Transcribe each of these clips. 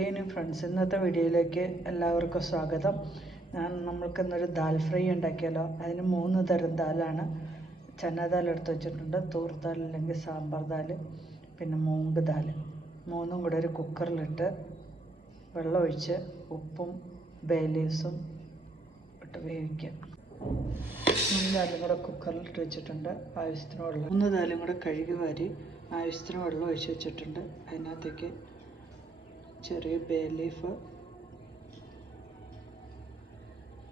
Friends, ഇന്നത്തെ വീഡിയോയിലേക്ക് എല്ലാവർക്കും സ്വാഗതം. നമ്മൾക്കിന്നൊരു ദാൽ ഫ്രൈ ഉണ്ടാക്കിയാലോ. അതിന് 3 തരം ദാലാണ്. ചന ദാൽ എടുത്ത് വെച്ചിട്ടുണ്ട്, തൂർ ദാൽ അല്ലെങ്കിൽ സാമ്പാർ ദാൽ, പിന്നെ മൂങ്ക് ദാൽ. മൂന്നും കൂടെ ഒരു കുക്കറിലിട്ട് വെള്ളമൊഴിച്ച് ഉപ്പും ബേ ലീവ്സും ഇട്ട് വേവിക്കുക. 3 ദാലും കൂടെ കുക്കറിലിട്ട് വെച്ചിട്ടുണ്ട്. ആവശ്യത്തിന് വെള്ളം. 3 ദാലും കൂടെ കഴുകി വാരി ആവശ്യത്തിന് വെള്ളം ഒഴിച്ച് വെച്ചിട്ടുണ്ട്. അതിനകത്തേക്ക് ചെറിയ ബേ ലീഫ്,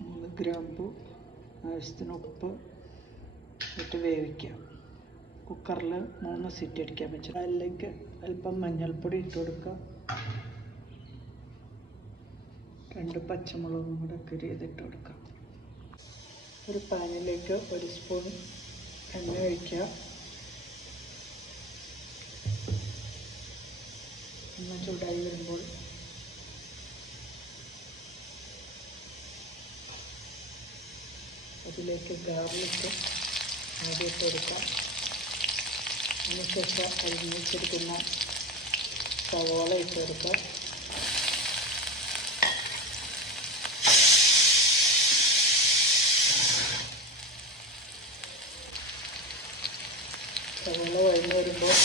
3 ഗ്രാമ്പു, ആവശ്യത്തിന് ഉപ്പ് ഇട്ട് വേവിക്കുക. കുക്കറിൽ 3 സിറ്റി അടിക്കാൻ വെച്ചു. അതിലേക്ക് അല്പം മഞ്ഞൾപ്പൊടി ഇട്ട് കൊടുക്കുക. 2 പച്ചമുളകും കൂടെ കീറിയതിട്ട് കൊടുക്കുക. ഒരു പാനിലേക്ക് 1 സ്പൂൺ എണ്ണ ഒഴിക്കുക. എണ്ണ ചൂടായി വരുമ്പോൾ അതിലേക്ക് ഗാർലിക്ക് ആദ്യം ഇട്ട് കൊടുക്കാം. അതിനുശേഷം അരിഞ്ഞിട്ടെടുക്കുന്ന സവാള ഇട്ട് കൊടുക്കുക. സവാള വഴഞ്ഞു വരുമ്പോൾ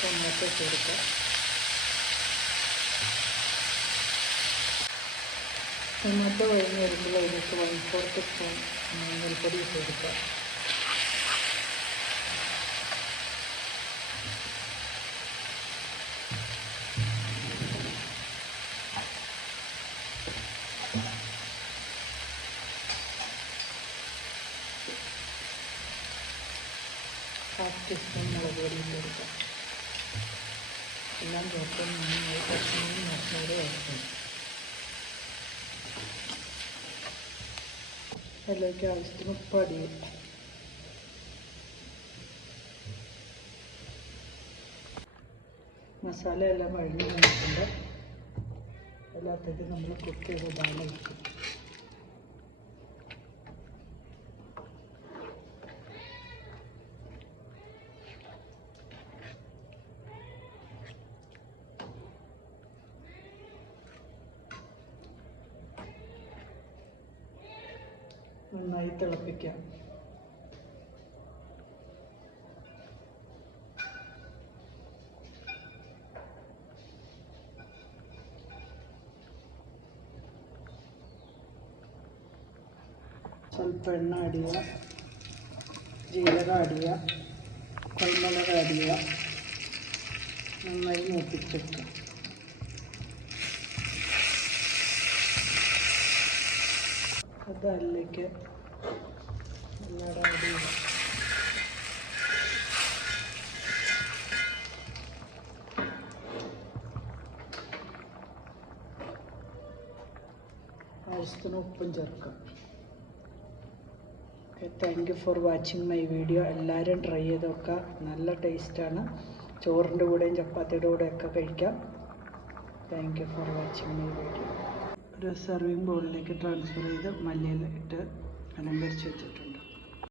ടൊമാറ്റോ ഇട്ട് കൊടുക്കുക. ടൊമാറ്റോ വഴഞ്ഞു വരുമ്പോൾ അതിലേക്ക് 1/4 സ്പൂൺ മഞ്ഞൾപ്പൊടി ഇട്ട് കൊടുക്കുക. ½ ടീസ്പൂൺ മുളക് പൊടി ഇട്ട് കൊടുക്കുക. എല്ലാം ചേർത്ത് നന്നായി 10 മിനിറ്റ് വരെ വഴറ്റണം. അതിലേക്ക് ആവശ്യത്തിന് ഉപ്പ് ആഡ് ചെയ്യും. മസാല എല്ലാം വഴഞ്ഞ് വന്നിട്ടുണ്ട്. അതിനകത്തേക്ക് നമ്മൾ കുക്ക് ചെയ്ത ദാൽ വയ്ക്കും. നന്നായി തിളപ്പിക്കാം. സ്വല്പം എണ്ണ ആഡ് ചെയ്യുക, ജീരകം ആഡ് ചെയ്യുക, കുരുമുളക് ആഡ് ചെയ്യുക. നന്നായി മൂപ്പിച്ചെടുക്കുക. അതിലേക്ക് എല്ലാം ആഡ് ചെയ്യുക. ആവശ്യത്തിന് ഉപ്പും ചേർക്കാം. Thank you for watching my video. എല്ലാവരും ട്രൈ ചെയ്ത് നോക്കുക. നല്ല ടേസ്റ്റാണ്. ചോറിൻ്റെ കൂടെയും ചപ്പാത്തിയുടെ കൂടെയൊക്കെ കഴിക്കാം. Thank you for watching my video. ഒരു സെർവിങ് ബൗളിലേക്ക് ട്രാൻസ്ഫർ ചെയ്ത് മല്ലിയില ഇട്ട് അലങ്കരിച്ച് വെച്ചിട്ടുണ്ട്.